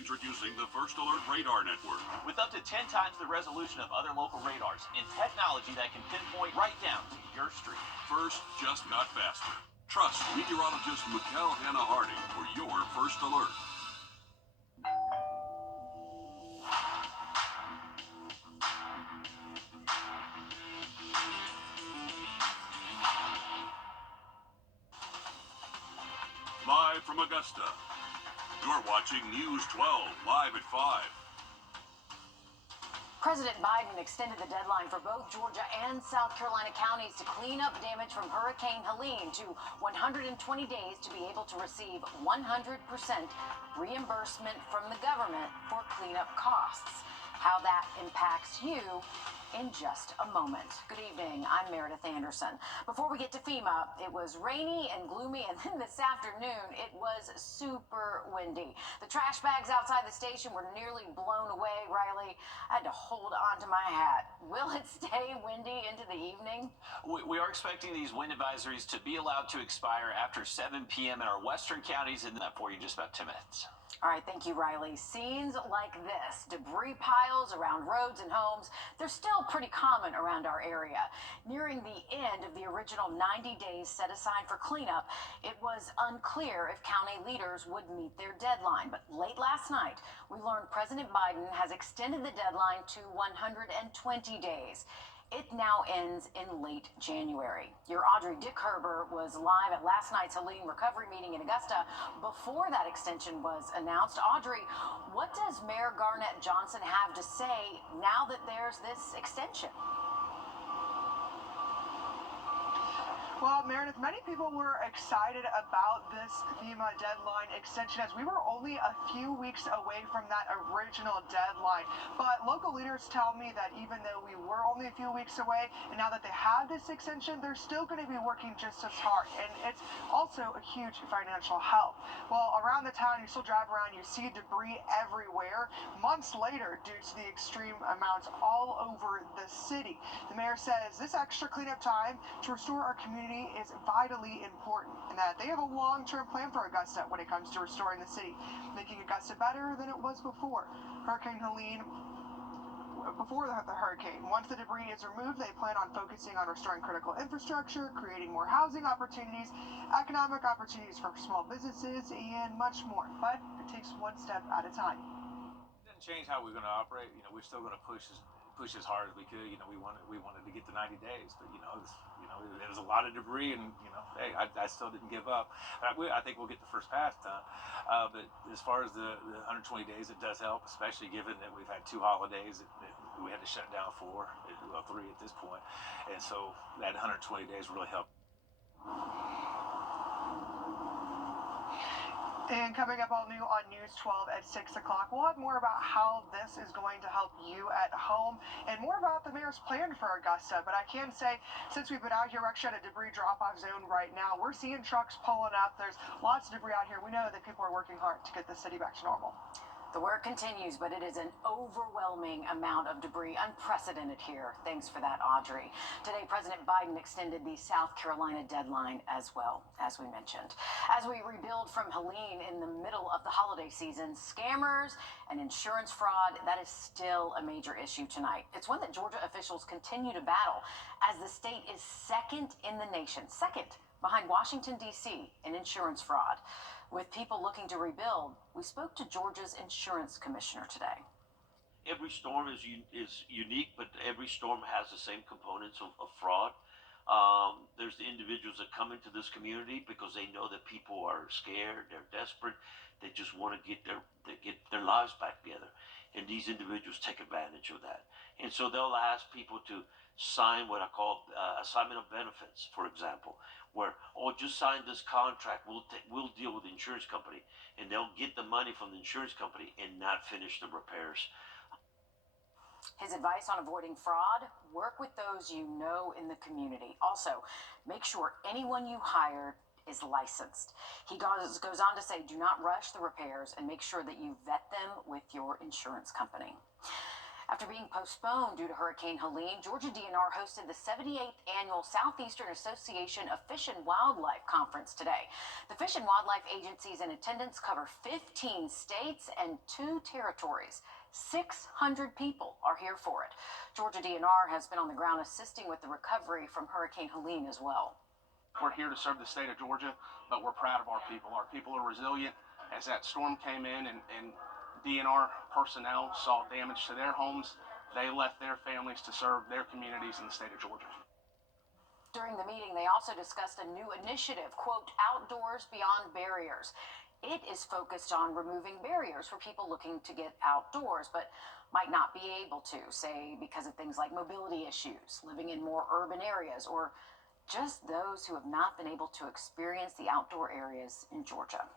Introducing the First Alert Radar Network. With up to 10 times the resolution of other local radars and technology that can pinpoint right down to your street. First just got faster. Trust meteorologist Mikkel Hannah Harding for your First Alert. Live from Augusta, you're watching News 12, live at 5. President Biden extended the deadline for both Georgia and South Carolina counties to clean up damage from Hurricane Helene to 120 days to be able to receive 100% reimbursement from the government for cleanup costs. How that impacts you in just a moment. Good evening, I'm Meredith Anderson. Before we get to FEMA, it was rainy and gloomy, and then this afternoon it was super windy. The trash bags outside the station were nearly blown away. Riley, I had to hold on to my hat. Will it stay windy into the evening? We are expecting these wind advisories to be allowed to expire after 7 p.m. in our western counties, and that for you in just about 10 minutes. All right, thank you, Riley. Scenes like this, debris piles around roads and homes, they're still pretty common around our area. Nearing the end of the original 90 days set aside for cleanup, it was unclear if county leaders would meet their deadline. But late last night, we learned President Biden has extended the deadline to 120 days. It now ends in late January. Your Audrey Dickherber was live at last night's Helene recovery meeting in Augusta before that extension was announced. Audrey, what does Mayor Garnett Johnson have to say now that there's this extension? Well, Meredith, many people were excited about this FEMA deadline extension as we were only a few weeks away from that original deadline. But local leaders tell me that even though we were only a few weeks away, and now that they have this extension, they're still going to be working just as hard. And it's also a huge financial help. Well, around the town, you still drive around, you see debris everywhere. Months later, due to the extreme amounts all over the city, the mayor says this extra cleanup time to restore our community is vitally important, and that they have a long-term plan for Augusta when it comes to restoring the city, making Augusta better than it was before Hurricane Helene. Before the hurricane, once the debris is removed, they plan on focusing on restoring critical infrastructure, creating more housing opportunities, economic opportunities for small businesses, and much more. But it takes one step at a time. It didn't change how we're going to operate. We're still going to push as hard as we could. We wanted to get to 90 days, but there was a lot of debris, and hey, I still didn't give up. I think we'll get the first pass done. But as far as the 120 days, it does help, especially given that we've had 2 holidays that we had to shut down for, 3 at this point, and so that 120 days really helped. And coming up all new on News 12 at 6 o'clock, we'll have more about how this is going to help you at home and more about the mayor's plan for Augusta. But I can say, since we've been out here, we're actually at a debris drop-off zone right now. We're seeing trucks pulling up. There's lots of debris out here. We know that people are working hard to get the city back to normal. The work continues, but it is an overwhelming amount of debris, unprecedented here. Thanks for that, Audrey. Today, President Biden extended the South Carolina deadline as well, as we mentioned. As we rebuild from Helene in the middle of the holiday season, scammers and insurance fraud, that is still a major issue tonight. It's one that Georgia officials continue to battle as the state is second in the nation, second behind Washington, D.C. in insurance fraud. With people looking to rebuild, we spoke to Georgia's insurance commissioner today. Every storm is unique, but every storm has the same components of fraud. There's the individuals that come into this community because they know that people are scared, they're desperate, they just want to get their lives back together. And these individuals take advantage of that. And so they'll ask people to sign what I call assignment of benefits, for example, where, just sign this contract, we'll deal with the insurance company. And they'll get the money from the insurance company and not finish the repairs. His advice on avoiding fraud: work with those you know in the community. Also, make sure anyone you hire is licensed. He goes on to say, do not rush the repairs and make sure that you vet them with your insurance company. After being postponed due to Hurricane Helene, Georgia DNR hosted the 78th annual Southeastern Association of Fish and Wildlife Conference today. The Fish and Wildlife agencies in attendance cover 15 states and 2 territories. 600 people are here for it. Georgia DNR has been on the ground assisting with the recovery from Hurricane Helene as well. We're here to serve the state of Georgia, but we're proud of our people. Our people are resilient. As that storm came in and DNR personnel saw damage to their homes, they left their families to serve their communities in the state of Georgia. During the meeting, they also discussed a new initiative, quote, Outdoors Beyond Barriers. It is focused on removing barriers for people looking to get outdoors, but might not be able to, say, because of things like mobility issues, living in more urban areas, or just those who have not been able to experience the outdoor areas in Georgia.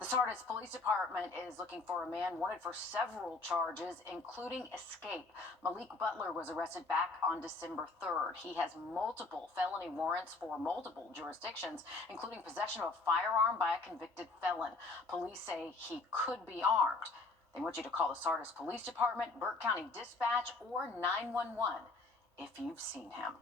The Sardis Police Department is looking for a man wanted for several charges, including escape. Malik Butler was arrested back on December 3rd. He has multiple felony warrants for multiple jurisdictions, including possession of a firearm by a convicted felon. Police say he could be armed. They want you to call the Sardis Police Department, Burke County Dispatch, or 911 if you've seen him.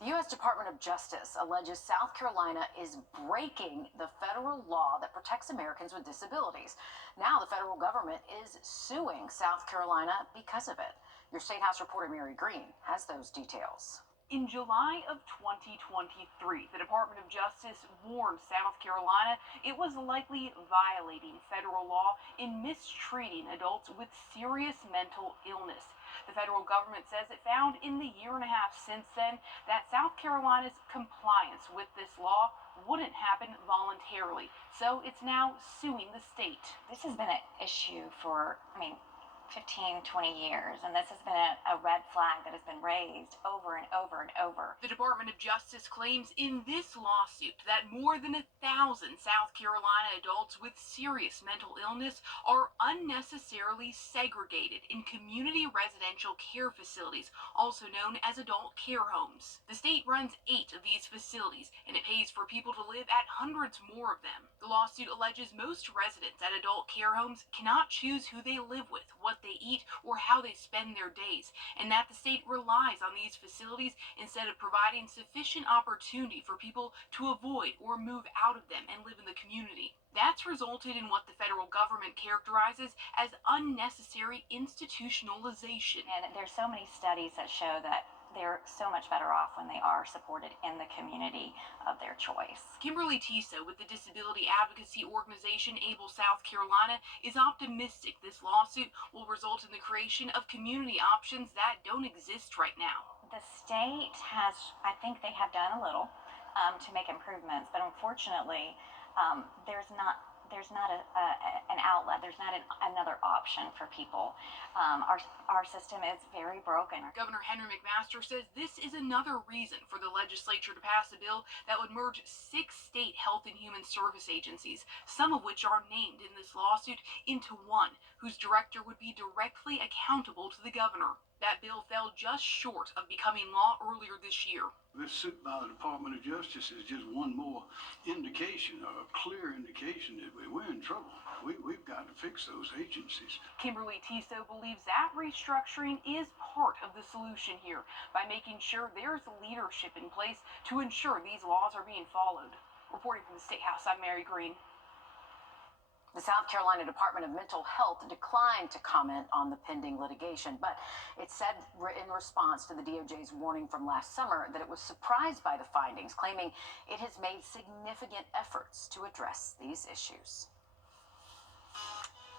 The U.S. Department of Justice alleges South Carolina is breaking the federal law that protects Americans with disabilities. Now the federal government is suing South Carolina because of it. Your State House reporter Mary Green has those details. In July of 2023, the Department of Justice warned South Carolina it was likely violating federal law in mistreating adults with serious mental illness. The federal government says it found in the year and a half since then that South Carolina's compliance with this law wouldn't happen voluntarily. So it's now suing the state. This has been an issue for, 15, 20 years, and this has been a red flag that has been raised over and over and over. The Department of Justice claims in this lawsuit that more than 1,000 South Carolina adults with serious mental illness are unnecessarily segregated in community residential care facilities, also known as adult care homes. The state runs 8 of these facilities, and it pays for people to live at hundreds more of them. The lawsuit alleges most residents at adult care homes cannot choose who they live with, what they eat, or how they spend their days, and that the state relies on these facilities instead of providing sufficient opportunity for people to avoid or move out of them and live in the community. That's resulted in what the federal government characterizes as unnecessary institutionalization. And there's so many studies that show that they're so much better off when they are supported in the community of their choice. Kimberly Tiso with the disability advocacy organization Able South Carolina is optimistic this lawsuit will result in the creation of community options that don't exist right now. The state has, I think they have done a little to make improvements, but unfortunately, there's not an outlet. There's not another option for people. Our system is very broken. Governor Henry McMaster says this is another reason for the legislature to pass a bill that would merge 6 state health and human service agencies, some of which are named in this lawsuit, into one, whose director would be directly accountable to the governor. That bill fell just short of becoming law earlier this year. This suit by the Department of Justice is just one more indication, or a clear indication that we're in trouble. We've got to fix those agencies. Kimberly Tiso believes that restructuring is part of the solution here by making sure there's leadership in place to ensure these laws are being followed. Reporting from the State House, I'm Mary Green. The South Carolina Department of Mental Health declined to comment on the pending litigation, but it said in response to the DOJ's warning from last summer that it was surprised by the findings, claiming it has made significant efforts to address these issues.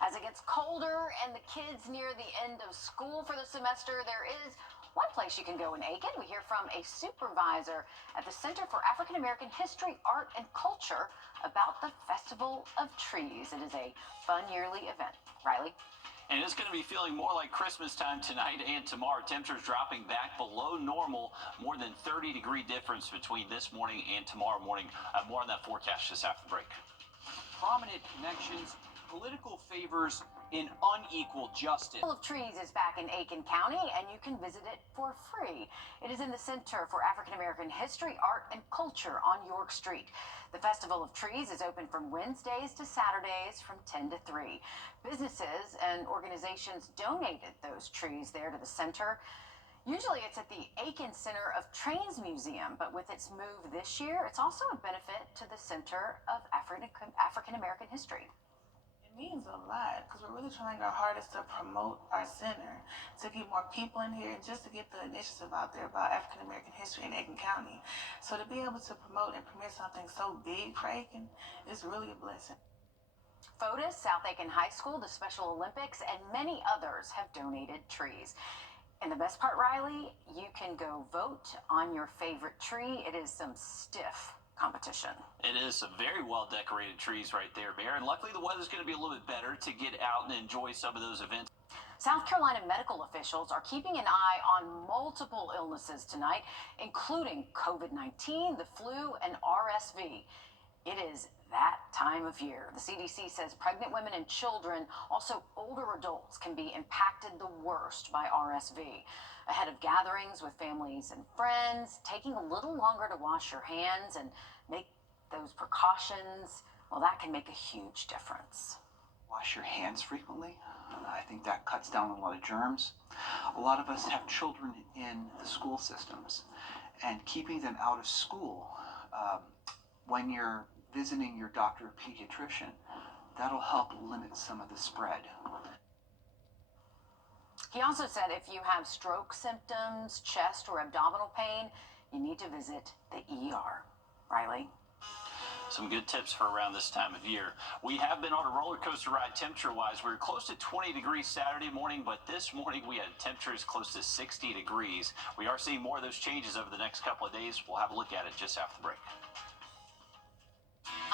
As it gets colder and the kids near the end of school for the semester, there is one place you can go in Aiken. We hear from a supervisor at the Center for African American History, Art, and Culture about the Festival of Trees. It is a fun yearly event. Riley? And it's going to be feeling more like Christmas time tonight and tomorrow. Temperatures dropping back below normal. More than 30-degree difference between this morning and tomorrow morning. More on that forecast just after the break. Prominent connections political favors in unequal justice. Festival of Trees is back in Aiken County, and you can visit it for free. It is in the Center for African American History, Art, and Culture on York Street. The Festival of Trees is open from Wednesdays to Saturdays from 10 to 3. Businesses and organizations donated those trees there to the center. Usually it's at the Aiken Center of Trains Museum, but with its move this year, it's also a benefit to the Center of African American History. It means a lot because we're really trying our hardest to promote our center, to get more people in here, and just to get the initiative out there about African American history in Aiken County. So to be able to promote and premiere something so big for Aiken is really a blessing. FOTUS, South Aiken High School, the Special Olympics, and many others have donated trees. And the best part, Riley, you can go vote on your favorite tree. It is some stiff competition. It is some very well decorated trees right there, Bear. And luckily the weather's going to be a little bit better to get out and enjoy some of those events. South Carolina medical officials are keeping an eye on multiple illnesses tonight, including COVID-19, the flu, and RSV. It is that time of year. The CDC says pregnant women and children, also older adults, can be impacted the worst by RSV. Ahead of gatherings with families and friends, taking a little longer to wash your hands and make those precautions, well, that can make a huge difference. Wash your hands frequently. I think that cuts down a lot of germs. A lot of us have children in the school systems, and keeping them out of school when you're visiting your doctor or pediatrician, that'll help limit some of the spread. He also said if you have stroke symptoms, chest or abdominal pain, you need to visit the ER. Riley? Some good tips for around this time of year. We have been on a roller coaster ride temperature-wise. We were close to 20 degrees Saturday morning, but this morning we had temperatures close to 60 degrees. We are seeing more of those changes over the next couple of days. We'll have a look at it just after the break.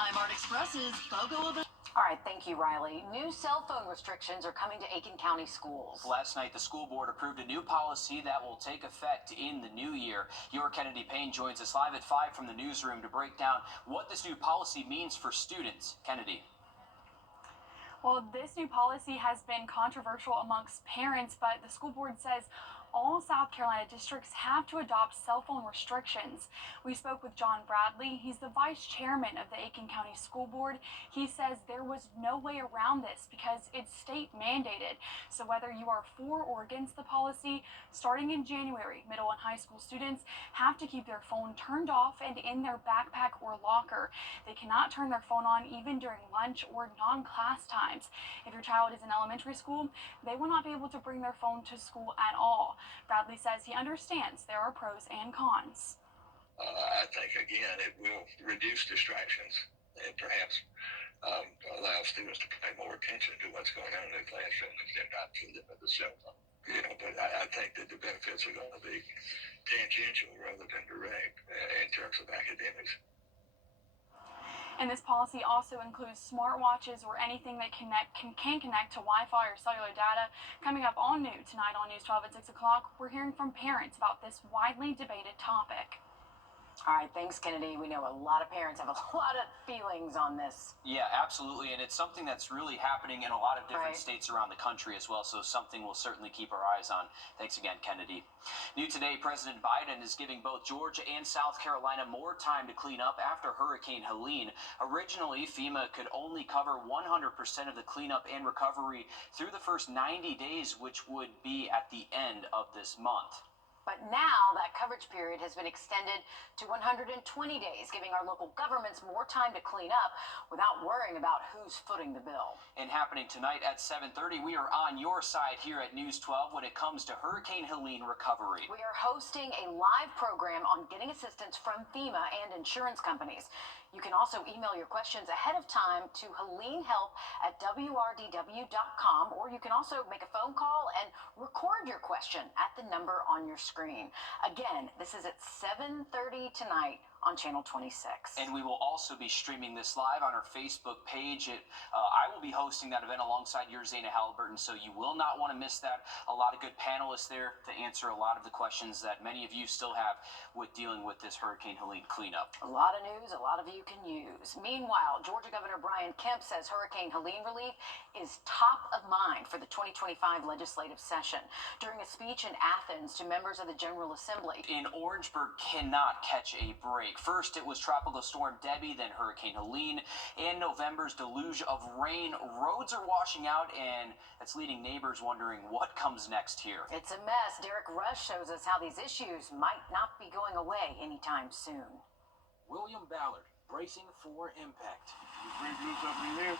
I'm Art Express's BOGO of... All right, thank you, Riley. New cell phone restrictions are coming to Aiken County schools. Last night, the school board approved a new policy that will take effect in the new year. Your Kennedy Payne joins us live at 5 from the newsroom to break down what this new policy means for students. Kennedy. Well, this new policy has been controversial amongst parents, but the school board says all South Carolina districts have to adopt cell phone restrictions. We spoke with John Bradley. He's the vice chairman of the Aiken County School Board. He says there was no way around this because it's state mandated. So whether you are for or against the policy, starting in January, middle and high school students have to keep their phone turned off and in their backpack or locker. They cannot turn their phone on even during lunch or non-class times. If your child is in elementary school, they will not be able to bring their phone to school at all. Bradley says he understands there are pros and cons. I think, again, it will reduce distractions and perhaps allow students to pay more attention to what's going on in the classroom if they're not to the cell phone. You know, but I think that the benefits are going to be tangential rather than direct in terms of academics. And this policy also includes smartwatches or anything that can connect to Wi-Fi or cellular data. Coming up all new tonight on News 12 at 6 o'clock, we're hearing from parents about this widely debated topic. All right, thanks, Kennedy. We know a lot of parents have a lot of feelings on this. Yeah, absolutely. And it's something that's really happening in a lot of different states around the country as well. So something we'll certainly keep our eyes on. Thanks again, Kennedy. New today, President Biden is giving both Georgia and South Carolina more time to clean up after Hurricane Helene. Originally, FEMA could only cover 100% of the cleanup and recovery through the first 90 days, which would be at the end of this month. But now that coverage period has been extended to 120 days, giving our local governments more time to clean up without worrying about who's footing the bill. And happening tonight at 7:30, we are on your side here at News 12 when it comes to Hurricane Helene recovery. We are hosting a live program on getting assistance from FEMA and insurance companies. You can also email your questions ahead of time to HeleneHelp@WRDW.com, or you can also make a phone call and record your question at the number on your screen. Again, this is at 7:30 tonight on Channel 26. And we will also be streaming this live on our Facebook page. I will be hosting that event alongside your Zana Halliburton, so you will not want to miss that. A lot of good panelists there to answer a lot of the questions that many of you still have with dealing with this Hurricane Helene cleanup. A lot of news, a lot of you can use. Meanwhile, Georgia Governor Brian Kemp says Hurricane Helene relief is top of mind for the 2025 legislative session. During a speech in Athens to members of the General Assembly, In Orangeburg cannot catch a break. First, it was Tropical Storm Debbie, then Hurricane Helene, and November's deluge of rain. Roads are washing out, and it's leading neighbors wondering what comes next here. it's a mess. Derek Rush shows us how these issues might not be going away anytime soon. William Ballard bracing for impact. You bring loose up in here,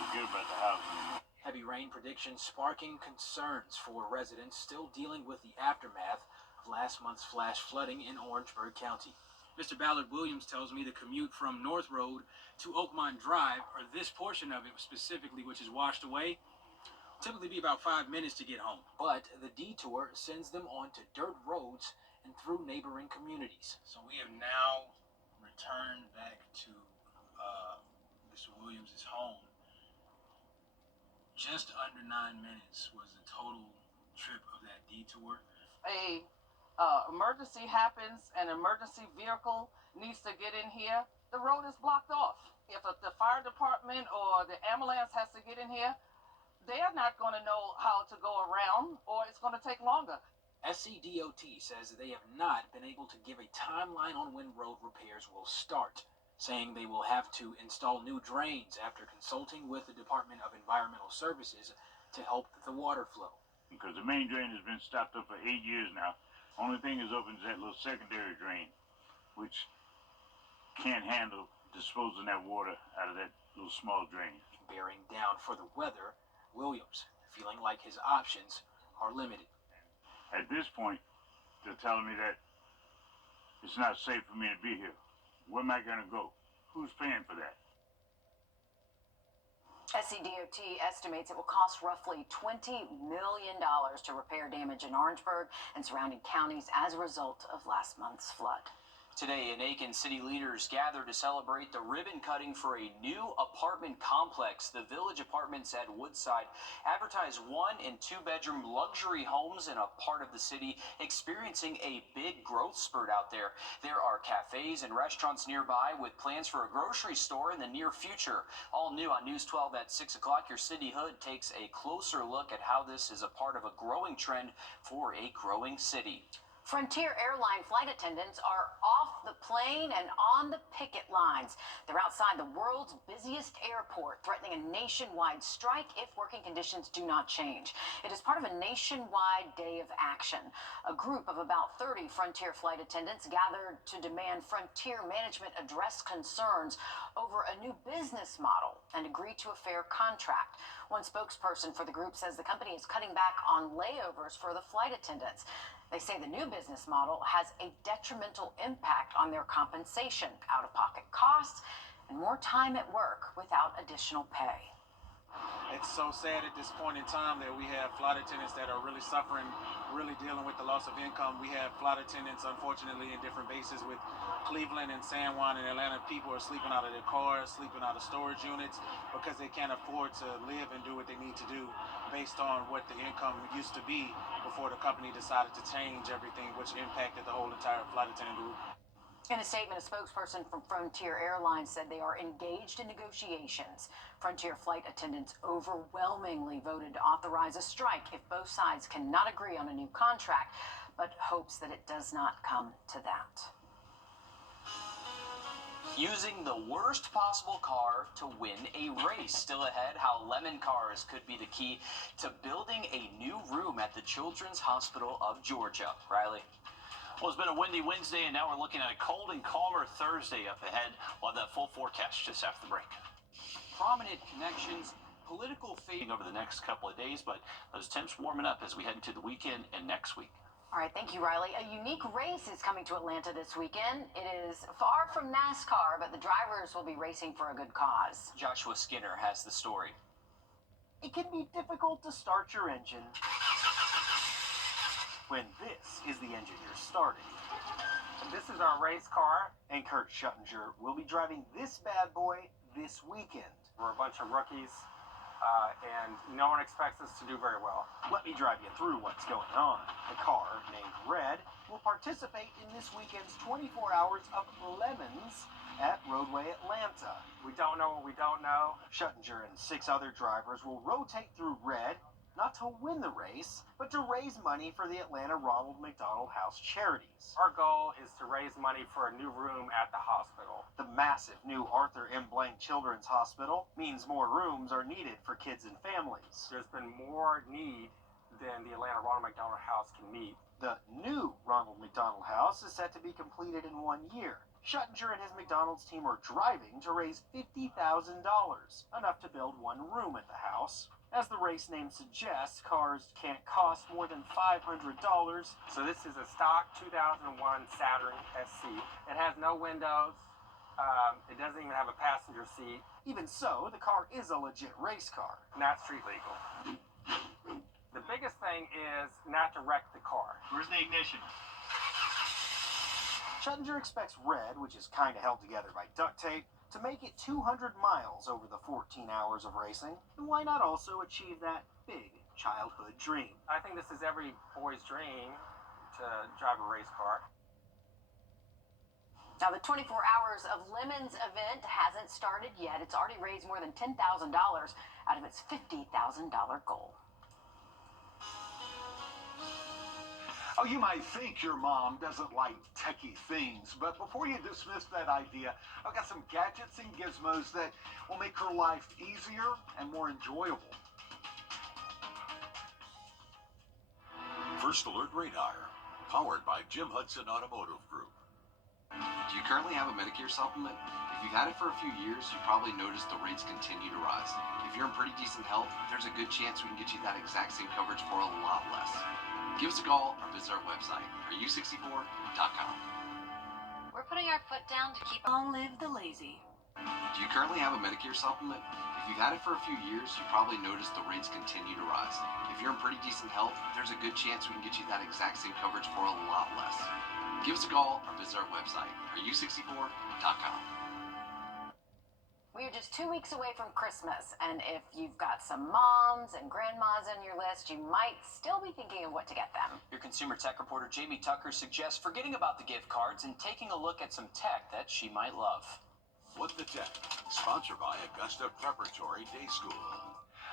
forget about the house anymore. Heavy rain predictions sparking concerns for residents still dealing with the aftermath of last month's flash flooding in Orangeburg County. Mr. Ballard Williams tells me the commute from North Road to Oakmont Drive, or this portion of it specifically, which is washed away, typically be about 5 minutes to get home. But the detour sends them onto dirt roads and through neighboring communities. So we have now returned back to Mr. Williams' home. Just under 9 minutes was the total trip of that detour. A emergency happens, an emergency vehicle needs to get in here, the road is blocked off. If the fire department or the ambulance has to get in here, they're not going to know how to go around, or it's going to take longer. SCDOT says they have not been able to give a timeline on when road repairs will start, saying they will have to install new drains after consulting with the Department of Environmental Services to help the water flow. Because the main drain has been stopped up for 8 years now. Only thing is open is that little secondary drain, which can't handle disposing that water out of that little small drain. Bearing down for the weather, Williams feeling like his options are limited. At this point, they're telling me that it's not safe for me to be here. Where am I going to go? Who's paying for that? SCDOT estimates it will cost roughly $20 million to repair damage in Orangeburg and surrounding counties as a result of last month's flood. Today, in Aiken, city leaders gather to celebrate the ribbon cutting for a new apartment complex. The Village Apartments at Woodside advertise 1- and 2-bedroom luxury homes in a part of the city experiencing a big growth spurt out there. There are cafes and restaurants nearby with plans for a grocery store in the near future. All new on News 12 at 6 o'clock. Your City Hood takes a closer look at how this is a part of a growing trend for a growing city. Frontier airline flight attendants are off the plane and on the picket lines. They're outside the world's busiest airport, threatening a nationwide strike if working conditions do not change. It is part of a nationwide day of action. A group of about 30 Frontier flight attendants gathered to demand Frontier management address concerns over a new business model and agree to a fair contract. One spokesperson for the group says the company is cutting back on layovers for the flight attendants. They say the new business model has a detrimental impact on their compensation, out-of-pocket costs, and more time at work without additional pay. It's so sad at this point in time that we have flight attendants that are really suffering, really dealing with the loss of income. We have flight attendants, unfortunately, in different bases with Cleveland and San Juan and Atlanta. People are sleeping out of their cars, sleeping out of storage units because they can't afford to live and do what they need to do based on what the income used to be before the company decided to change everything, which impacted the whole entire flight attendant group. In a statement, a spokesperson from Frontier Airlines said they are engaged in negotiations. Frontier flight attendants overwhelmingly voted to authorize a strike if both sides cannot agree on a new contract, but hopes that it does not come to that. Using the worst possible car to win a race. Still ahead, how lemon cars could be the key to building a new room at the Children's Hospital of Georgia. Riley? Well, it's been a windy Wednesday, and now we're looking at a cold and calmer Thursday up ahead. We'll have that full forecast just after the break. Prominent connections, political fate Over the next couple of days, but those temps warming up as we head into the weekend and next week. All right, thank you, Riley. A unique race is coming to Atlanta this weekend. It is far from NASCAR, but the drivers will be racing for a good cause. Joshua Skinner has the story. It can be difficult to start your engine when this is the engine you're starting. This is our race car, and Kurt Schuttinger will be driving this bad boy this weekend. We're a bunch of rookies, and no one expects us to do very well. Let me drive you through what's going on. The car, named Red, will participate in this weekend's 24 Hours of Lemons at Roadway Atlanta. We don't know what we don't know. Schuttinger and 6 other drivers will rotate through Red, not to win the race, but to raise money for the Atlanta Ronald McDonald House charities. Our goal is to raise money for a new room at the hospital. The massive new Arthur M. Blank Children's Hospital means more rooms are needed for kids and families. There's been more need than the Atlanta Ronald McDonald House can meet. The new Ronald McDonald House is set to be completed in 1 year. Schuttinger and his McDonald's team are driving to raise $50,000, enough to build 1 room at the house. As the race name suggests, cars can't cost more than $500. So this is a stock 2001 Saturn SC. It has no windows. It doesn't even have a passenger seat. Even so, the car is a legit race car. Not street legal. The biggest thing is not to wreck the car. Where's the ignition? Schuttinger expects Red, which is kind of held together by duct tape, to make it 200 miles over the 14 hours of racing. And why not also achieve that big childhood dream? I think this is every boy's dream to drive a race car. Now, the 24 Hours of Lemons event hasn't started yet. It's already raised more than $10,000 out of its $50,000 goal. Oh, you might think your mom doesn't like techie things, but before you dismiss that idea, I've got some gadgets and gizmos that will make her life easier and more enjoyable. First Alert Radar, powered by Jim Hudson Automotive Group. Do you currently have a Medicare supplement? If you've had it for a few years, you probably noticed the rates continue to rise. If you're in pretty decent health, there's a good chance we can get you that exact same coverage for a lot less. Give us a call or visit our website, Wrdw64.com. We're putting our foot down to keep long live the lazy. Do you currently have a Medicare supplement? If you've had it for a few years, you probably noticed the rates continue to rise. If you're in pretty decent health, there's a good chance we can get you that exact same coverage for a lot less. Give us a call or visit our website, Wrdw64.com. We are just 2 weeks away from Christmas, and if you've got some moms and grandmas on your list, you might still be thinking of what to get them. Your consumer tech reporter Jamie Tucker suggests forgetting about the gift cards and taking a look at some tech that she might love. What the Tech, sponsored by Augusta Preparatory Day School.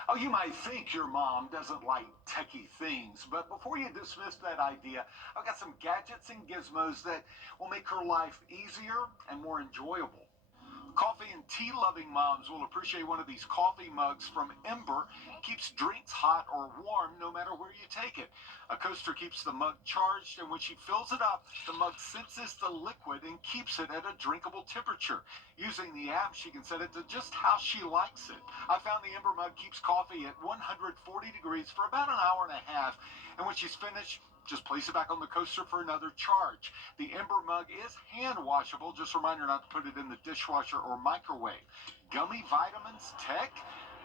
Oh, you might think your mom doesn't like techie things, but before you dismiss that idea, I've got some gadgets and gizmos that will make her life easier and more enjoyable. Coffee and tea-loving moms will appreciate one of these coffee mugs from Ember. Keeps drinks hot or warm no matter where you take it. A coaster keeps the mug charged, and when she fills it up, the mug senses the liquid and keeps it at a drinkable temperature. Using the app, she can set it to just how she likes it. I found the Ember mug keeps coffee at 140 degrees for about an hour and a half, and when she's finished, just place it back on the coaster for another charge. The Ember mug is hand washable. Just a reminder not to put it in the dishwasher or microwave. Gummy vitamins tech?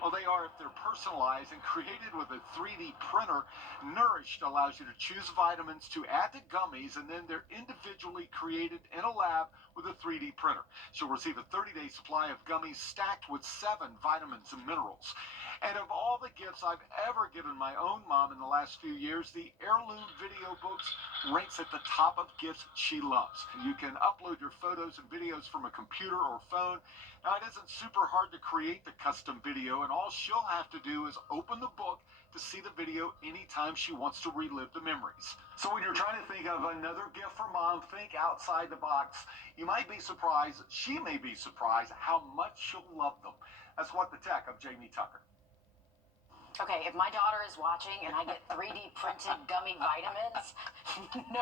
Well, they are if they're personalized and created with a 3D printer. Nourished allows you to choose vitamins to add to gummies, and then they're individually created in a lab with a 3D printer. She'll receive a 30-day supply of gummies stacked with 7 vitamins and minerals. And of all the gifts I've ever given my own mom in the last few years, the heirloom video books ranks at the top of gifts she loves. You can upload your photos and videos from a computer or phone. Now, it isn't super hard to create the custom video, and all she'll have to do is open the book to see the video anytime she wants to relive the memories. So when you're trying to think of another gift for mom, think outside the box. You might be surprised, she may be surprised, how much she'll love them. That's What the Tech. I'm Jamie Tucker. Okay, if my daughter is watching and I get 3D printed gummy vitamins, no,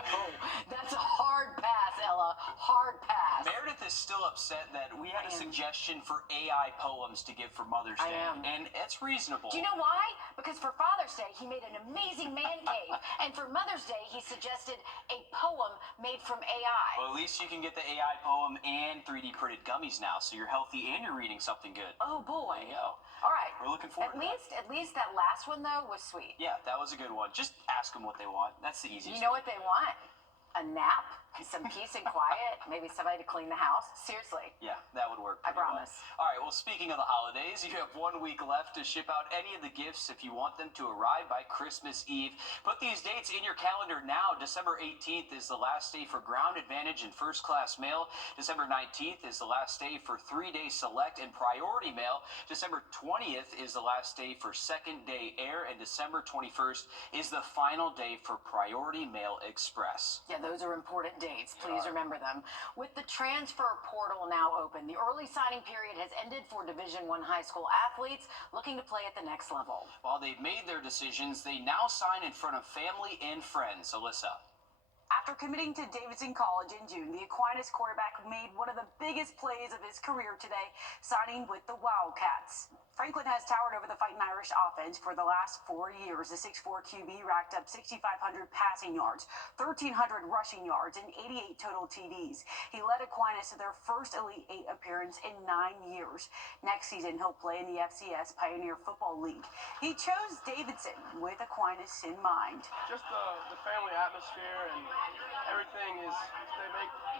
that's a hard pass, Ella. Hard pass. Meredith is still upset that we had a suggestion for AI poems to give for Mother's Day. And it's reasonable. Do you know why? Because for Father's Day, he made an amazing man cave. And for Mother's Day, he suggested a poem made from AI. Well, at least you can get the AI poem and 3D printed gummies now, so you're healthy and you're reading something good. Oh, boy. There you go. All right. We're looking forward to that. At least that last one, though, was sweet. Yeah, that was a good one. Just ask them what they want. That's the easiest. You know what they want? A nap? Some peace and quiet, maybe somebody to clean the house. Seriously. Yeah, that would work. I promise. Well. All right, well, speaking of the holidays, you have 1 week left to ship out any of the gifts if you want them to arrive by Christmas Eve. Put these dates in your calendar now. December 18th is the last day for Ground Advantage and First Class Mail. December 19th is the last day for 3-day Select and Priority Mail. December 20th is the last day for Second Day Air. And December 21st is the final day for Priority Mail Express. Yeah, those are important dates. Please remember them. With the transfer portal now open, the early signing period has ended for Division I high school athletes looking to play at the next level. While they've made their decisions, they now sign in front of family and friends. Alyssa. After committing to Davidson College in June, the Aquinas quarterback made one of the biggest plays of his career today, signing with the Wildcats. Franklin has towered over the Fighting Irish offense for the last 4 years. The 6'4" QB racked up 6,500 passing yards, 1,300 rushing yards, and 88 total TDs. He led Aquinas to their first Elite Eight appearance in 9 years. Next season, he'll play in the FCS Pioneer Football League. He chose Davidson with Aquinas in mind. Just the family atmosphere and everything is, they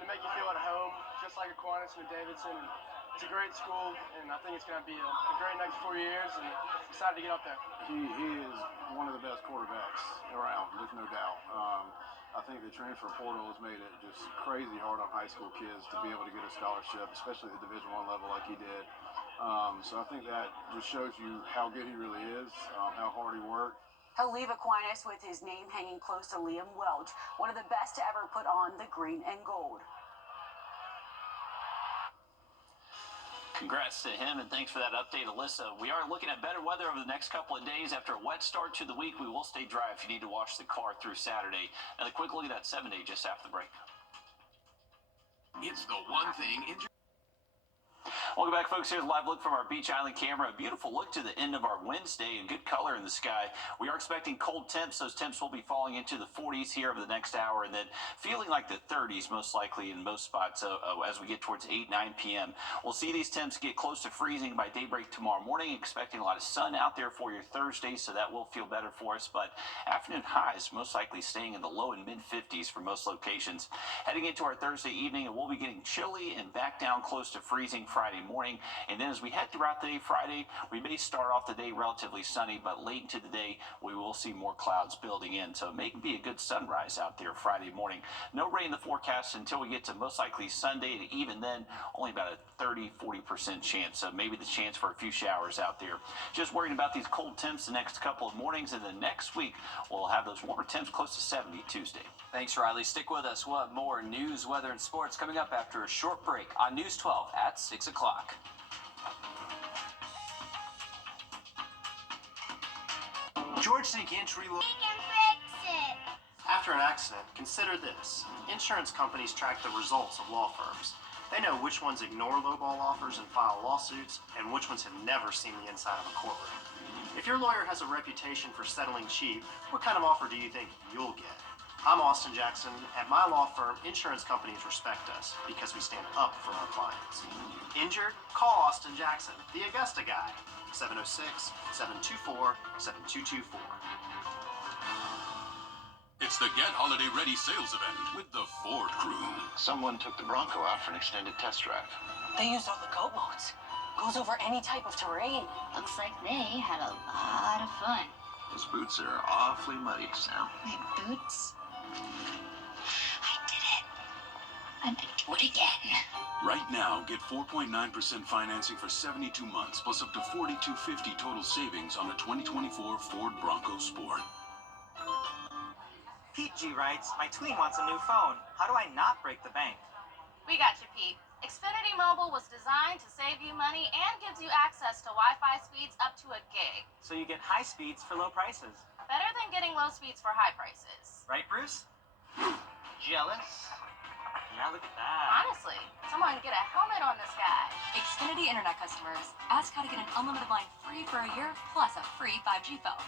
make you feel at home, just like Aquinas and Davidson. And it's a great school, and I think it's going to be a great next 4 years, and excited to get up there. He is one of the best quarterbacks around, there's no doubt. I think the transfer portal has made it just crazy hard on high school kids to be able to get a scholarship, especially at the Division I level like he did. So I think that just shows you how good he really is, how hard he worked. He'll leave Aquinas with his name hanging close to Liam Welch, one of the best to ever put on the green and gold. Congrats to him, and thanks for that update, Alyssa. We are looking at better weather over the next couple of days. After a wet start to the week, we will stay dry if you need to wash the car through Saturday. And a quick look at that 7-day just after the break. It's the one thing in Welcome back, folks. Here's a live look from our Beach Island camera. A beautiful look to the end of our Wednesday and good color in the sky. We are expecting cold temps. Those temps will be falling into the 40s here over the next hour and then feeling like the 30s most likely in most spots as we get towards 8, 9 p.m. We'll see these temps get close to freezing by daybreak tomorrow morning. Expecting a lot of sun out there for your Thursday, so that will feel better for us. But afternoon highs most likely staying in the low and mid-50s for most locations. Heading into our Thursday evening, it will be getting chilly and back down close to freezing Friday morning. And then as we head throughout the day Friday, we may start off the day relatively sunny, but late into the day, we will see more clouds building in. So it may be a good sunrise out there Friday morning. No rain in the forecast until we get to most likely Sunday, and even then, only about a 30-40% chance. So maybe the chance for a few showers out there. Just worrying about these cold temps the next couple of mornings, and then next week, we'll have those warmer temps close to 70 Tuesday. Thanks, Riley. Stick with us. We'll have more news, weather, and sports coming up after a short break on News 12 at 6 o'clock. George Sink Entry. After an accident, consider this. Insurance companies track the results of law firms. They know which ones ignore lowball offers and file lawsuits, and which ones have never seen the inside of a courtroom. If your lawyer has a reputation for settling cheap, what kind of offer do you think you'll get? I'm Austin Jackson. At my law firm, insurance companies respect us because we stand up for our clients. Injured? Call Austin Jackson, the Augusta guy. 706-724-7224. It's the Get Holiday Ready sales event with the Ford crew. Someone took the Bronco out for an extended test drive. They used all the goat modes. Goes over any type of terrain. Looks like they had a lot of fun. Those boots are awfully muddy, Sam. My boots? I did it. I'm gonna do it again. Right now, get 4.9% financing for 72 months, plus up to $4,250 total savings on a 2024 Ford Bronco Sport. Pete G writes, my tween wants a new phone. How do I not break the bank? We got you, Pete. Xfinity Mobile was designed to save you money and gives you access to Wi-Fi speeds up to a gig. So you get high speeds for low prices. Better than getting low speeds for high prices. Right, Bruce? Jealous? Yeah, look at that. Honestly, someone get a helmet on this guy. Xfinity Internet customers, ask how to get an unlimited line free for a year plus a free 5G phone.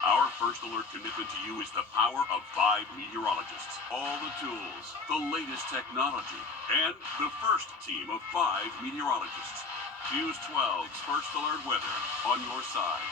Our first alert commitment to you is the power of 5 meteorologists. All the tools, the latest technology, and the first team of 5 meteorologists. News 12's First Alert Weather on your side.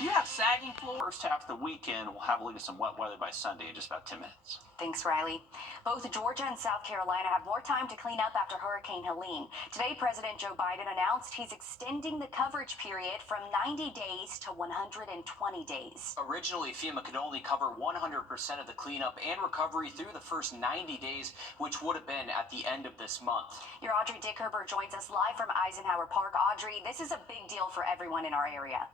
You have sagging floor. First half of the weekend, we'll have a look at some wet weather by Sunday in just about 10 minutes. Thanks, Riley. Both Georgia and South Carolina have more time to clean up after Hurricane Helene. Today, President Joe Biden announced he's extending the coverage period from 90 days to 120 days. Originally, FEMA could only cover 100% of the cleanup and recovery through the first 90 days, which would have been at the end of this month. Your Audrey Dickerber joins us live from Eisenhower Park. Audrey, this is a big deal for everyone in our area.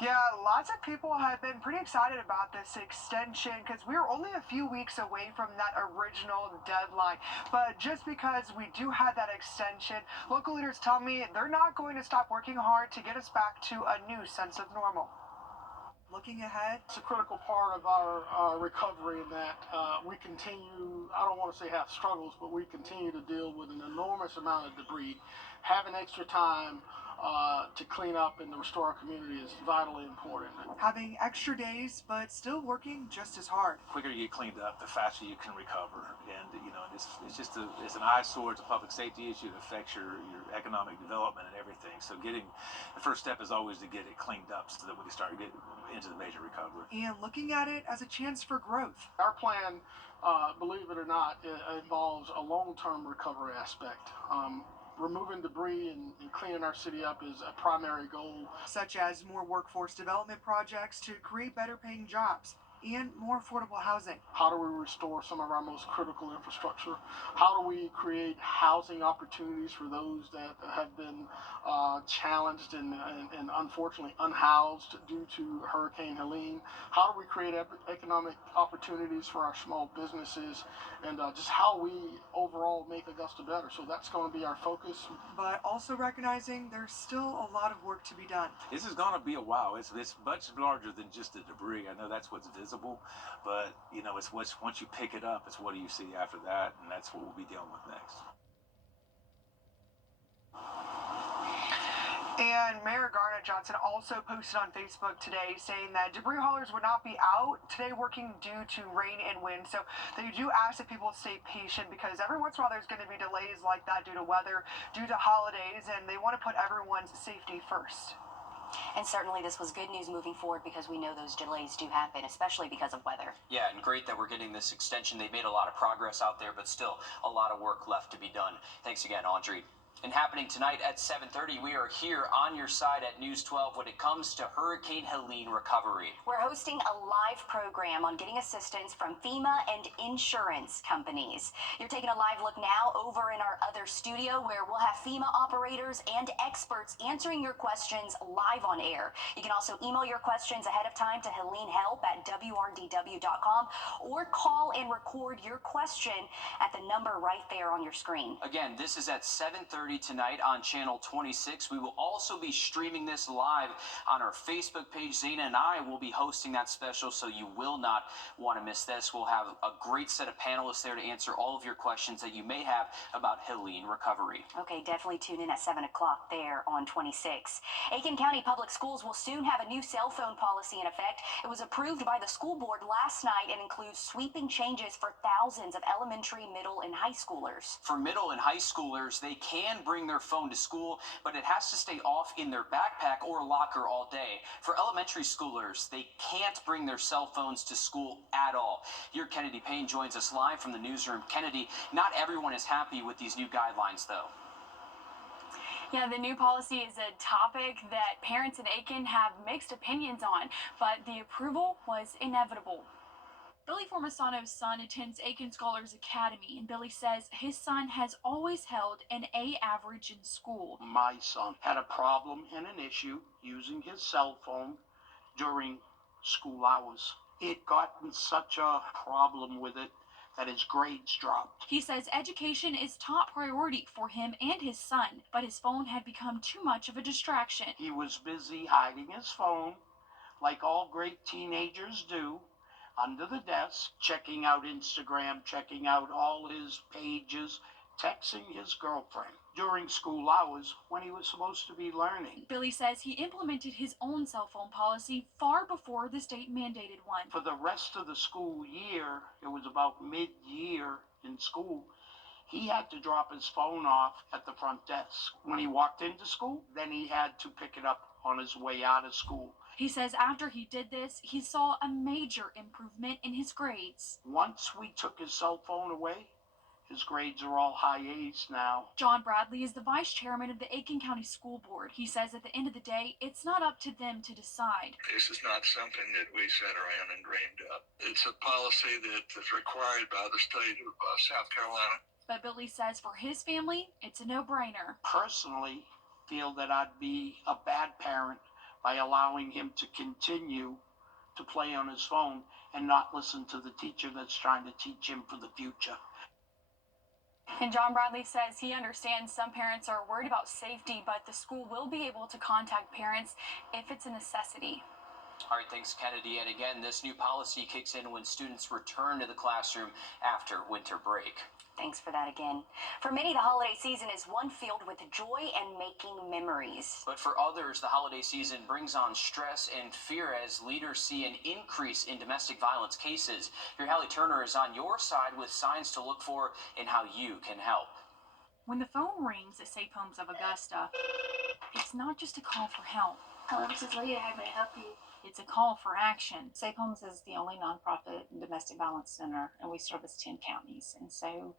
Yeah, lots of people have been pretty excited about this extension because we're only a few weeks away from that original deadline. But just because we do have that extension, local leaders tell me they're not going to stop working hard to get us back to a new sense of normal. Looking ahead, it's a critical part of our recovery in that we continue, I don't want to say have struggles, but we continue to deal with an enormous amount of debris. Having extra time to clean up and to restore our community is vitally important. Having extra days, but still working just as hard. The quicker you get cleaned up, the faster you can recover. And, you know, it's an eyesore, it's a public safety issue. It affects your economic development and everything. So the first step is always to get it cleaned up so that we can start getting into the major recovery. And looking at it as a chance for growth. Our plan, believe it or not, involves a long-term recovery aspect. Removing debris and cleaning our city up is a primary goal. Such as more workforce development projects to create better paying jobs and more affordable housing. How do we restore some of our most critical infrastructure? How do we create housing opportunities for those that have been challenged and unfortunately unhoused due to Hurricane Helene? How do we create economic opportunities for our small businesses? And just how we overall make Augusta better. So that's going to be our focus. But also recognizing there's still a lot of work to be done. This is going to be a while. It's much larger than just the debris. I know that's what's visible, but you know, it's once you pick it up, it's what do you see after that, and that's what we'll be dealing with next. And Mayor Garnet Johnson also posted on Facebook today saying that debris haulers would not be out today working due to rain and wind. So they do ask that people stay patient because every once in a while there's going to be delays like that due to weather, due to holidays, and they want to put everyone's safety first. And certainly this was good news moving forward because we know those delays do happen, especially because of weather. Yeah, and great that we're getting this extension. They made a lot of progress out there, but still a lot of work left to be done. Thanks again, Audrey. And happening tonight at 7:30, we are here on your side at News 12 when it comes to Hurricane Helene recovery. We're hosting a live program on getting assistance from FEMA and insurance companies. You're taking a live look now over in our other studio where we'll have FEMA operators and experts answering your questions live on air. You can also email your questions ahead of time to HeleneHelp@WRDW.com or call and record your question at the number right there on your screen. Again, this is at 7:30 tonight on Channel 26. We will also be streaming this live on our Facebook page. Zana and I will be hosting that special, so you will not want to miss this. We'll have a great set of panelists there to answer all of your questions that you may have about Helene recovery. Okay, definitely tune in at 7 o'clock there on 26. Aiken County Public Schools will soon have a new cell phone policy in effect. It was approved by the school board last night and includes sweeping changes for thousands of elementary, middle, and high schoolers. For middle and high schoolers, they can bring their phone to school, but it has to stay off in their backpack or locker all day. For elementary schoolers, they can't bring their cell phones to school at all. Your Kennedy Payne joins us live from the newsroom. Kennedy, not everyone is happy with these new guidelines, though. Yeah, the new policy is a topic that parents in Aiken have mixed opinions on, but the approval was inevitable. Billy Formasano's son attends Aiken Scholars Academy, and Billy says his son has always held an A average in school. My son had a problem and an issue using his cell phone during school hours. It got in such a problem with it that his grades dropped. He says education is top priority for him and his son, but his phone had become too much of a distraction. He was busy hiding his phone, like all great teenagers do, under the desk, checking out Instagram, checking out all his pages, texting his girlfriend during school hours when he was supposed to be learning. Billy says he implemented his own cell phone policy far before the state mandated one. For the rest of the school year, it was about mid-year in school, He had to drop his phone off at the front desk when he walked into school. Then he had to pick it up on his way out of school. He says after he did this, he saw a major improvement in his grades. Once we took his cell phone away, his grades are all high A's now. John Bradley is the vice chairman of the Aiken County School Board. He says at the end of the day, it's not up to them to decide. This is not something that we sat around and dreamed up. It's a policy that is required by the state of South Carolina. But Billy says for his family, it's a no-brainer. Personally, feel that I'd be a bad parent by allowing him to continue to play on his phone and not listen to the teacher that's trying to teach him for the future. And John Bradley says he understands some parents are worried about safety, but the school will be able to contact parents if it's a necessity. All right, thanks, Kennedy. And again, this new policy kicks in when students return to the classroom after winter break. Thanks for that again. For many, the holiday season is one filled with joy and making memories. But for others, the holiday season brings on stress and fear as leaders see an increase in domestic violence cases. Your Hallie Turner is on your side with signs to look for and how you can help. When the phone rings at Safe Homes of Augusta, it's not just a call for help. Hello, this is Leah. How may I help you? It's a call for action. Safe Homes is the only nonprofit domestic violence center, and we service 10 counties. And so,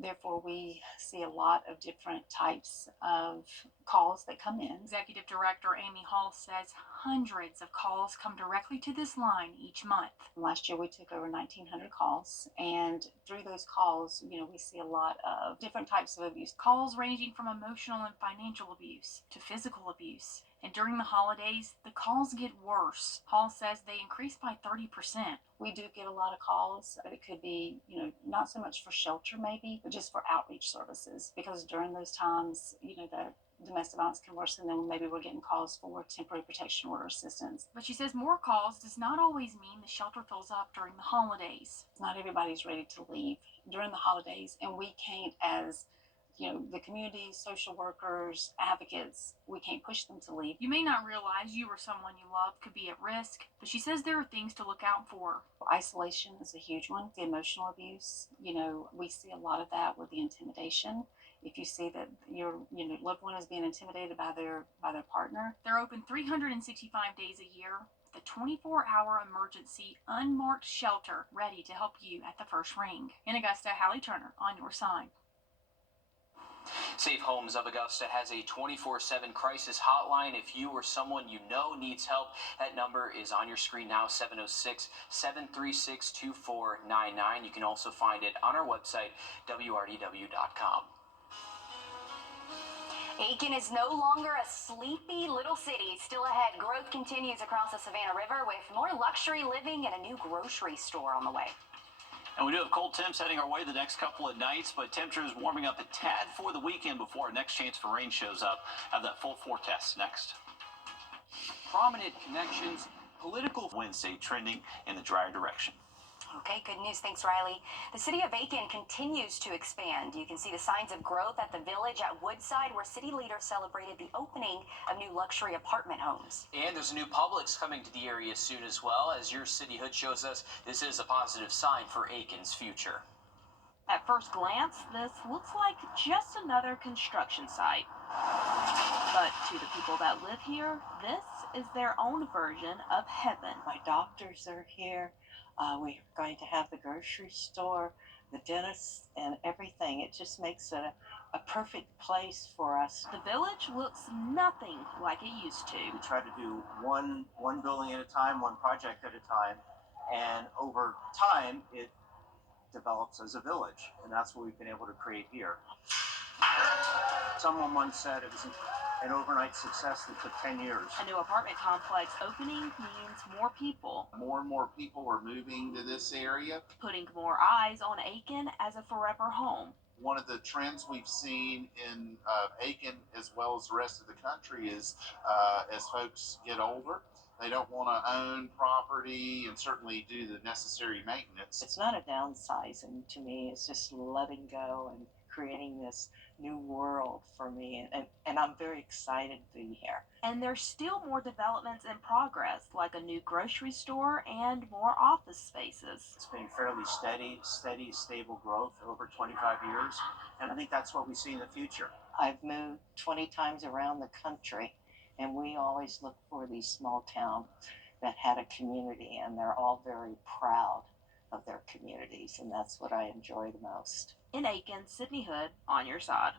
therefore, we see a lot of different types of calls that come in. Executive Director Amy Hall says hundreds of calls come directly to this line each month. Last year, we took over 1,900 calls, and through those calls, we see a lot of different types of abuse. Calls ranging from emotional and financial abuse to physical abuse. And during the holidays, the calls get worse. Hall says they increased by 30%. We do get a lot of calls, but it could be, not so much for shelter maybe, but just for outreach services. Because during those times, the domestic violence can worsen, then maybe we're getting calls for temporary protection order assistance. But she says more calls does not always mean the shelter fills up during the holidays. Not everybody's ready to leave during the holidays, and we can't, as the community, social workers, advocates, we can't push them to leave. You may not realize you or someone you love could be at risk, but she says there are things to look out for. Isolation is a huge one. The emotional abuse, we see a lot of that with the intimidation. If you see that your loved one is being intimidated by their partner. They're open 365 days a year. The 24-hour emergency unmarked shelter ready to help you at the first ring. In Augusta, Hallie Turner on your side. Safe Homes of Augusta has a 24/7 crisis hotline. If you or someone you know needs help, that number is on your screen now, 706-736-2499. You can also find it on our website, wrdw.com. Aiken is no longer a sleepy little city. Still ahead, growth continues across the Savannah River with more luxury living and a new grocery store on the way. And we do have cold temps heading our way the next couple of nights, but temperatures warming up a tad for the weekend before our next chance for rain shows up. Have that full forecast next. Prominent connections, political Wednesday trending in the drier direction. Okay, good news. Thanks, Riley. The city of Aiken continues to expand. You can see the signs of growth at the Village at Woodside, where city leaders celebrated the opening of new luxury apartment homes. And there's a new Publix coming to the area soon as well. As your cityhood shows us, this is a positive sign for Aiken's future. At first glance, this looks like just another construction site. But to the people that live here, this is their own version of heaven. My doctors are here. We're going to have the grocery store, the dentist, and everything. It just makes it a perfect place for us. The Village looks nothing like it used to. We try to do one building at a time, one project at a time, and over time it develops as a village, and that's what we've been able to create here. Someone once said it was an overnight success that took 10 years. A new apartment complex opening means more people. More and more people are moving to this area. Putting more eyes on Aiken as a forever home. One of the trends we've seen in Aiken as well as the rest of the country is as folks get older, They don't want to own property and certainly do the necessary maintenance. It's not a downsizing to me. It's just letting go and creating this new world for me. And I'm very excited to be here. And there's still more developments in progress, like a new grocery store and more office spaces. It's been fairly steady, stable growth over 25 years. And I think that's what we see in the future. I've moved 20 times around the country, and we always look for these small towns that had a community, and they're all very proud of their communities, and that's what I enjoy the most. In Aiken, Sydney Hood, on your side.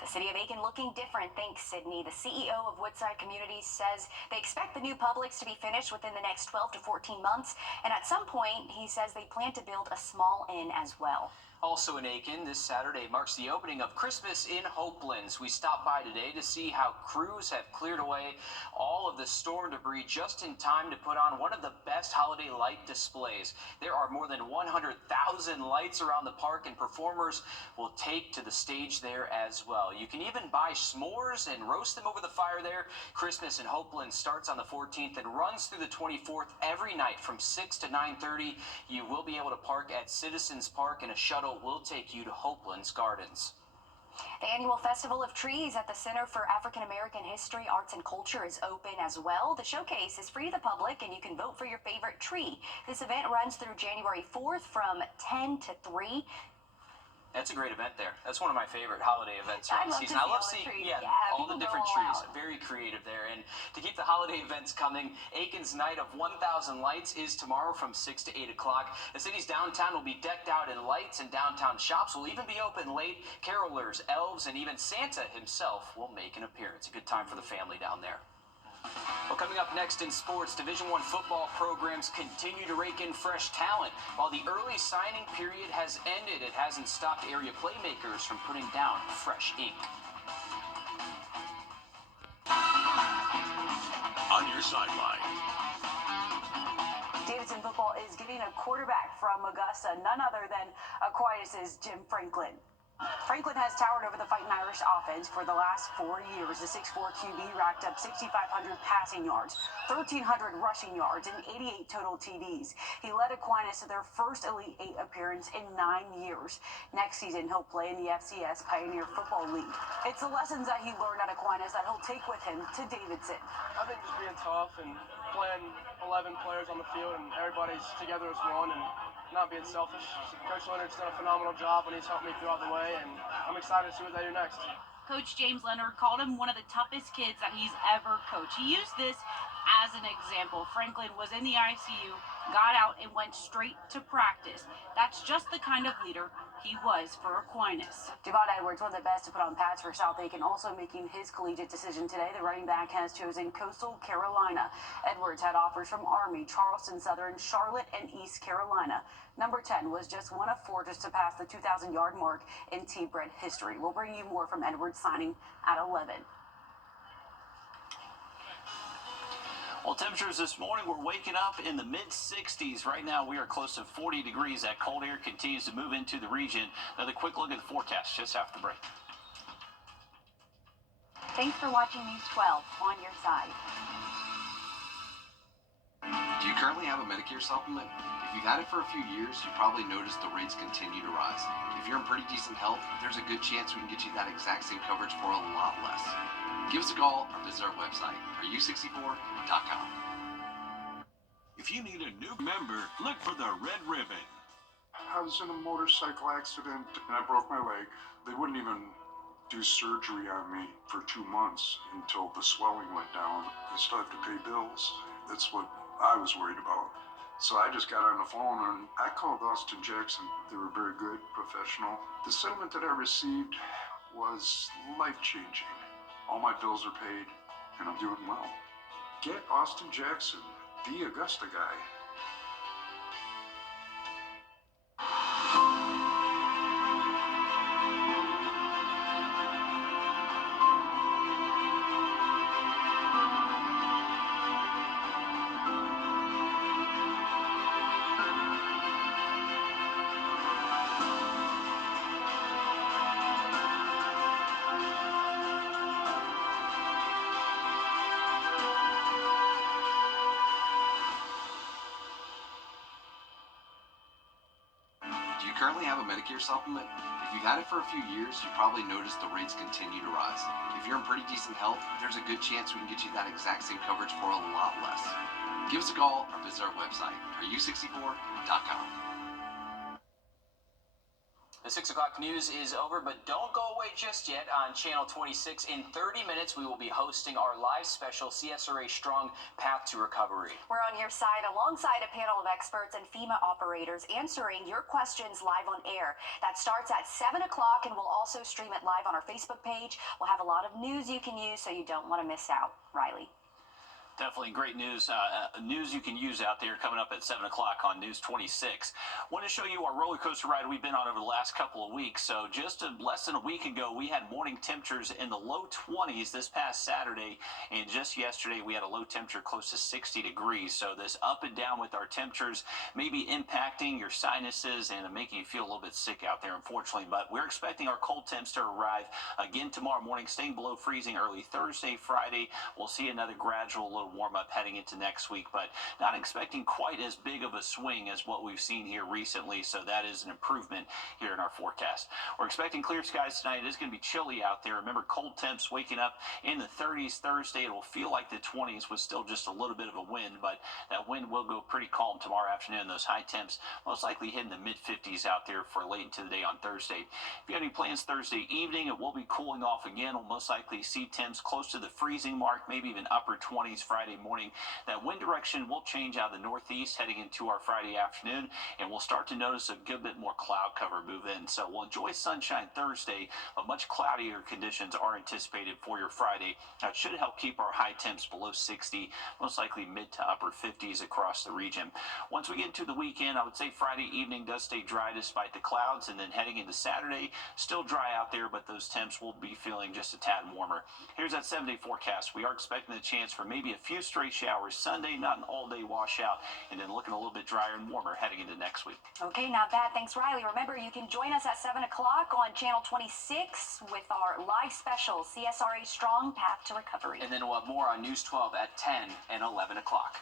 The city of Aiken looking different, thanks, Sydney. The CEO of Woodside Communities says they expect the new Publix to be finished within the next 12 to 14 months. And at some point, he says they plan to build a small inn as well. Also in Aiken, this Saturday marks the opening of Christmas in Hopelands. We stopped by today to see how crews have cleared away all of the storm debris just in time to put on one of the best holiday light displays. There are more than 100,000 lights around the park, and performers will take to the stage there as well. You can even buy s'mores and roast them over the fire there. Christmas in Hopelands starts on the 14th and runs through the 24th every night from 6 to 9:30. You will be able to park at Citizens Park, and a shuttle will take you to Hopelands Gardens. The annual Festival of Trees at the Center for African American History, Arts, and Culture is open as well. The showcase is free to the public, and you can vote for your favorite tree. This event runs through January 4th from 10 to 3. That's a great event there. That's one of my favorite holiday events I of the love season. to I love see all the seeing trees. Yeah, all the people different go all trees. out. Very creative there. And to keep the holiday events coming, Aiken's Night of 1,000 Lights is tomorrow from 6 to 8 o'clock. The city's downtown will be decked out in lights, and downtown shops will even be open late. Carolers, elves, and even Santa himself will make an appearance. A good time for the family down there. Well, coming up next in sports, Division I football programs continue to rake in fresh talent. While the early signing period has ended, it hasn't stopped area playmakers from putting down fresh ink. On your sideline. Davidson football is getting a quarterback from Augusta, none other than Aquinas' Jim Franklin. Franklin has towered over the Fighting Irish offense for the last 4 years. The 6'4" QB racked up 6,500 passing yards, 1,300 rushing yards, and 88 total TDs. He led Aquinas to their first Elite 8 appearance in 9 years. Next season, he'll play in the FCS Pioneer Football League. It's the lessons that he learned at Aquinas that he'll take with him to Davidson. I think just being tough and playing 11 players on the field and everybody's together as one and not being selfish. Coach Leonard's done a phenomenal job and he's helped me throughout the way, and I'm excited to see what they do next. Coach James Leonard called him one of the toughest kids that he's ever coached. He used this as an example. Franklin was in the ICU, got out, and went straight to practice. That's just the kind of leader he was for Aquinas. Devon Edwards, one of the best to put on pads for South Aiken, also making his collegiate decision today. The running back has chosen Coastal Carolina. Edwards had offers from Army, Charleston Southern, Charlotte, and East Carolina. Number 10 was just one of 4 just to pass the 2,000-yard mark in T-Bred history. We'll bring you more from Edwards signing at 11. Well, temperatures this morning, we're waking up in the mid-60s. Right now, we are close to 40 degrees. That cold air continues to move into the region. Another quick look at the forecast just after the break. Thanks for watching News 12 on your side. Do you currently have a Medicare supplement? If you've had it for a few years, you probably noticed the rates continue to rise. If you're in pretty decent health, there's a good chance we can get you that exact same coverage for a lot less. Give us a call or visit our website, RU64.com. If you need a new member, look for the red ribbon. I was in a motorcycle accident and I broke my leg. They wouldn't even do surgery on me for 2 months until the swelling went down. I still have to pay bills. That's what I was worried about. So I just got on the phone and I called Austin Jackson. They were very good, professional. The settlement that I received was life-changing. All my bills are paid and I'm doing well. Get Austin Jackson, the Augusta guy. currently have a Medicare supplement, if you've had it for a few years, you probably noticed the rates continue to rise. If you're in pretty decent health, there's a good chance we can get you that exact same coverage for a lot less. Give us a call or visit our website, areu64.com. The 6 o'clock news is over, but don't go away just yet. On Channel 26, in 30 minutes, we will be hosting our live special, CSRA Strong Path to Recovery. We're on your side alongside a panel of experts and FEMA operators answering your questions live on air. That starts at 7 o'clock, and we'll also stream it live on our Facebook page. We'll have a lot of news you can use, so you don't want to miss out. Riley. Definitely great news. News you can use out there coming up at 7 o'clock on News 26. Want to show you our roller coaster ride we've been on over the last couple of weeks. So just less than a week ago, we had morning temperatures in the low 20s this past Saturday. And just yesterday, we had a low temperature close to 60 degrees. So this up and down with our temperatures may be impacting your sinuses and making you feel a little bit sick out there, unfortunately. But we're expecting our cold temps to arrive again tomorrow morning, staying below freezing early Thursday, Friday. We'll see another gradual little warm up heading into next week, but not expecting quite as big of a swing as what we've seen here recently, so that is an improvement here in our forecast. We're expecting clear skies tonight. It is going to be chilly out there. Remember, cold temps waking up in the 30s Thursday. It will feel like the 20s with still just a little bit of a wind, but that wind will go pretty calm tomorrow afternoon. Those high temps most likely hitting the mid 50s out there for late into the day on Thursday. If you have any plans Thursday evening, it will be cooling off again. We'll most likely see temps close to the freezing mark, maybe even upper 20s Friday morning. That wind direction will change out of the northeast heading into our Friday afternoon, and we'll start to notice a good bit more cloud cover move in. So we'll enjoy sunshine Thursday, but much cloudier conditions are anticipated for your Friday. That should help keep our high temps below 60, most likely mid to upper 50s across the region. Once we get into the weekend, I would say Friday evening does stay dry despite the clouds, and then heading into Saturday, still dry out there, but those temps will be feeling just a tad warmer. Here's that 7-day forecast. We are expecting a chance for maybe a few straight showers Sunday, not an all-day washout, and then looking a little bit drier and warmer heading into next week. Okay, not bad. Thanks, Riley. Remember, you can join us at 7 o'clock on Channel 26 with our live special, CSRA Strong Path to Recovery. And then we'll have more on News 12 at 10 and 11 o'clock.